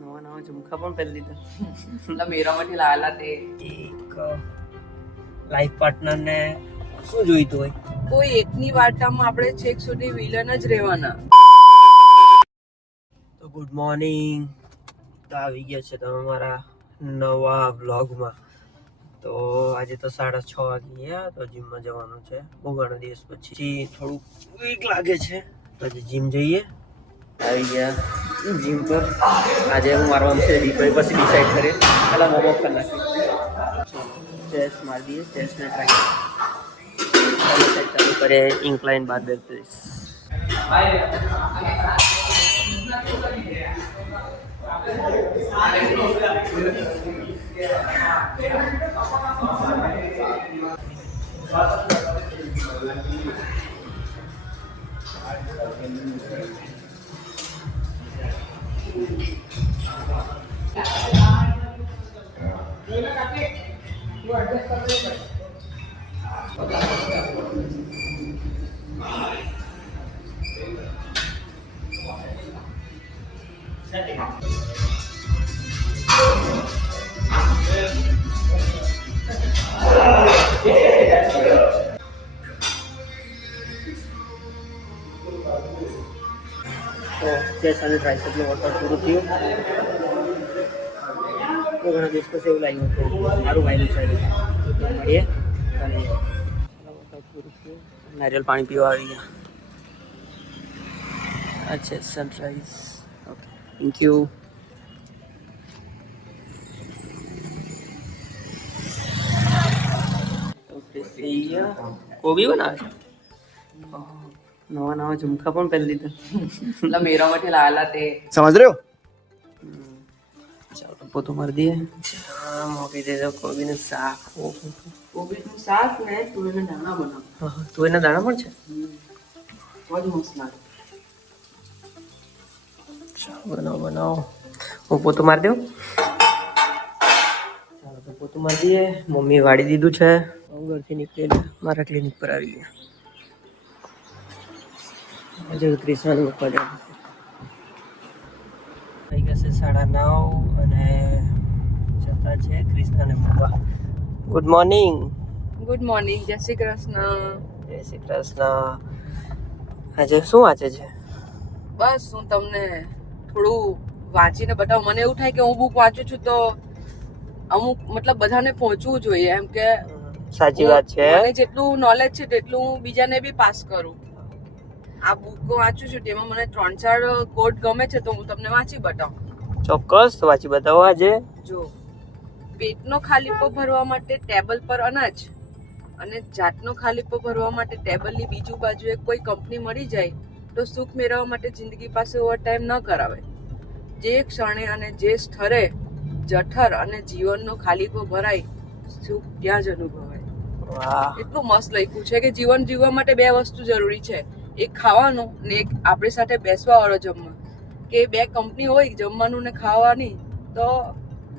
નવા નવા ઝુમકા પણ પહેરી લીધા. એટલે મેરામાંથી લાયેલા તે એક લાઈફ પાર્ટનર ને શું જોઈતું હોય? કોઈ એકની વાર્તામાં આપણે છેક સુધી વિલન જ રહેવાના. તો ગુડ મોર્નિંગ. તો આવી ગયા છે તમે મારા નવા વ્લોગમાં. તો આજે તો 6:30 વાગી ગયા. તો જીમમાં જવાનું છે. બહુ ઘણા દિવસ પછી થોડુંક વીક લાગે છે. તો આજે જીમ જઈએ. આવી ગયા જીમ પર. આજે હું મારવાનું છે પછી ડિસાઈડ કરીએ. પહેલાં વોર્મઅપ કરી નાખીએ. ચેસ્ટ મારી દઈએ. ચેસ્ટને ટ્રાય ચાલુ કરીએ. ઇન્ક્લાઇન બાર બેક પ્રેસ. તો ચેસ્ટ અને ટ્રાઇસેપનું વર્કઆઉટ પૂરું થયું. તો ઘણા દિવસ પછી એવું લાગ્યું હતું મારું વાયલું છે. મળીએ અને વર્કઆઉટ પૂરું થયું. નારિયેલ પાણી પીવા આવી ગયા. આ છે સનરાઈઝ. Okay, thank you. તો ફ્રેશ થઈ ગયા. કોબી બનાવે છે. નવા નવા ઝુમકા પણ પહેરી લીધા. એટલે મેરામાંથી લાયેલા તે સમજ રહ્યો. ચાલો પોતું મારી દઈએ. મૂકી દેજો કોબીનું શાક. કોબીનું શાક ને તુવેરના દાણા બનાવ. હા, તુવેરના દાણા પણ છે. બહુ જ મસ્ત લાગે. ચાલો બનાવો. હું પોતું મારી દઉં. ચાલો તો પોતું મારી દઈએ. મમ્મી વાળી દીધું છે. હું ઘરથી નીકળેલા મારા ક્લિનિક પર આવી ગયા. આજે ક્રિષ્નાને મૂકવા જવાનું છે. થઈ ગયા છે 9:30 અને જતા છે ક્રિષ્નાને મૂકવા. Good morning. Good morning. જય શ્રી કૃષ્ણ. જય શ્રી કૃષ્ણ. આજે શું વાંચે છે? બસ હું તમને થોડું વાંચીને બતાવું. મને એવું થાય કે હું બુક વાંચું છું તો અમુક મતલબ બધાને પહોંચવું જોઈએ. એમ કે સાચી વાત છે. મને જેટલું નોલેજ છે તેટલું હું બીજાને બી પાસ કરું. આ બુક વાંચું છું તેમાં મને 3-4 કોટ ગમે છે તો હું તમને વાંચી બતાવું. ચોક્કસ વાંચી બતાવો. આજે જો, પેટનો ખાલીપો ભરવા માટે ટેબલ પર અનાજ અને જાતનો ખાલીપો ભરવા માટે ટેબલની બીજુ બાજુએ કોઈ કંપની મળી જાય તો સુખ મેળવવા માટે જિંદગી પાસે ઓવર ટાઈમ ન કરાવે. જે ક્ષણે અને જે સ્થળે જઠર અને જીવનનો ખાલીપો ભરાય સુખ ત્યાં જ અનુભવાય. વાહ, એટલું મસ્ત લખ્યું છે કે જીવન જીવવા માટે 2 વસ્તુ જરૂરી છે. એક ખાવાનું ને એક આપણી સાથે બેસવા વાળો જમવા. કે 2 કંપની હોય જમવાનું ને ખાવાની તો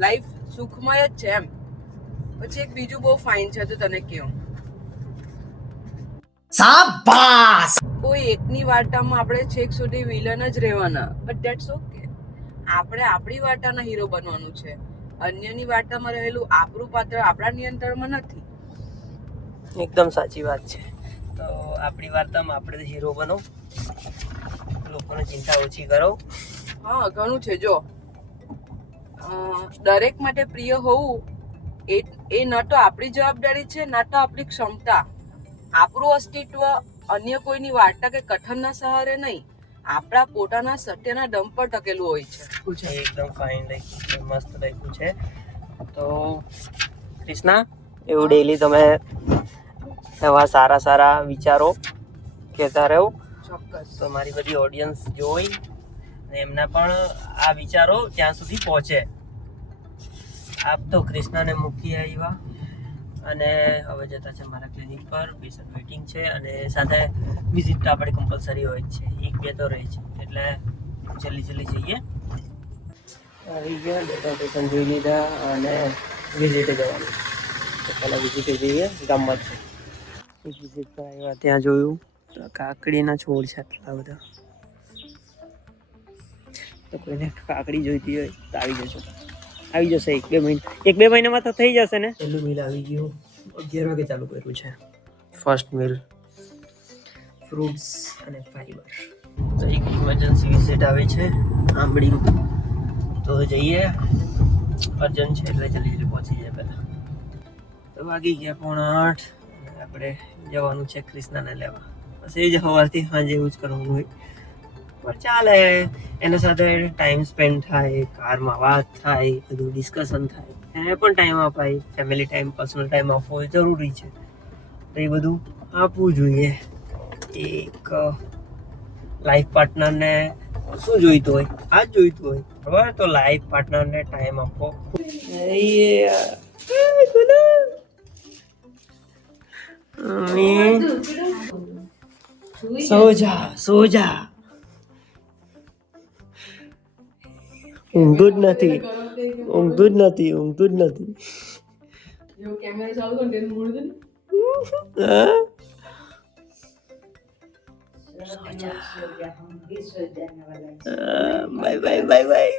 લાઈફ સુખમય જ છે એમ. પછી એક બીજું બહુ ફાઇન છે તો તને કહું. શાબાશ. કોઈ એકની વાર્તામાં આપણે છેક સુધી વિલન જ રહેવાના. But that's okay. આપણે આપણી વાર્તાના હીરો બનવાનું છે. અન્યની વાર્તામાં રહેલું આપણું પાત્ર આપણા નિયંત્રણમાં નથી. એકદમ સાચી વાત છે. તો આપણી વાર્તામાં આપણે હીરો બનો. લોકોને ચિંતા ઓછી કરો. હા, ઘણું છે. જો, દરેક માટે પ્રિય હોવું એ ન તો આપણી જવાબદારી છે ના તો આપણી ક્ષમતા. આપણું અસ્તિત્વ અન્ય કોઈની વાર્તા કે કથનના સહારે નહીં, આપણા પોતાના સત્યના દમ પર ટકેલું હોય છે. એકદમ ફાઇન લખ્યું છે. મસ્ત લખ્યું છે. તો કૃષ્ણા, એવું ડેઈલી તમે એવા સારા સારા વિચારો કહેતા રહો. ચોક્કસ. તો મારી બધી ઓડિયન્સ જોઈ અને એમના પણ આ વિચારો ત્યાં સુધી પહોંચે. આપ તો કૃષ્ણાને મૂકી આવ્યા અને હવે જતા છે મારા ક્લિનિક પર. પેશન્ટ વેઇટિંગ છે અને સાથે વિઝિટ તો આપણે કમ્પલસરી હોય જ છે. 1-2 તો રહે છે એટલે જલ્દી જઈએ. આવી ગયા. બધા પેશન્ટ જોઈ લીધા અને વિઝિટે જવાનું. તો પહેલાં વિઝિટે જઈએ. ગામમાં છે વિઝિટ પર આવ્યા ત્યાં જોયું તો કાકડીના છોડ છે આટલા બધા. તો કોઈને કાકડી જોઈતી હોય તો આવી જજો. આવી જશે 1-2 મહિનામાં તો થઈ જશે ને. પહેલું મિલ આવી ગયું. 11 વાગે ચાલુ કર્યું છે ફર્સ્ટ મિલ. ફ્રૂટ્સ અને ફાઈબર. તો એક ઇમરજન્સી વિઝિટ આવી છે આંબડી, તો જઈએ. અર્જન્ટ છે એટલે જલ્દી પહોંચી જાય પહેલાં. તો વાગી ગયા 7:45. આપણે જવાનું છે ક્રિષ્નાને લેવા. બસ એ જ સવારથી સાંજે એવું જ કરવાનું હોય, પણ ચાલે. એના સાથે ટાઈમ સ્પેન્ડ થાય, કારમાં વાત થાય, બધું ડિસ્કશન થાય, એને પણ ટાઈમ અપાય. ફેમિલી ટાઈમ, પર્સનલ ટાઈમ આપવો એ જરૂરી છે. તો એ બધું આપવું જોઈએ. એક લાઈફ પાર્ટનરને શું જોઈતું હોય? આ જ જોઈતું હોય, બરાબર? તો લાઈફ પાર્ટનરને ટાઈમ આપવો. સો જા. ઊંઘતું જ નથી. બાય.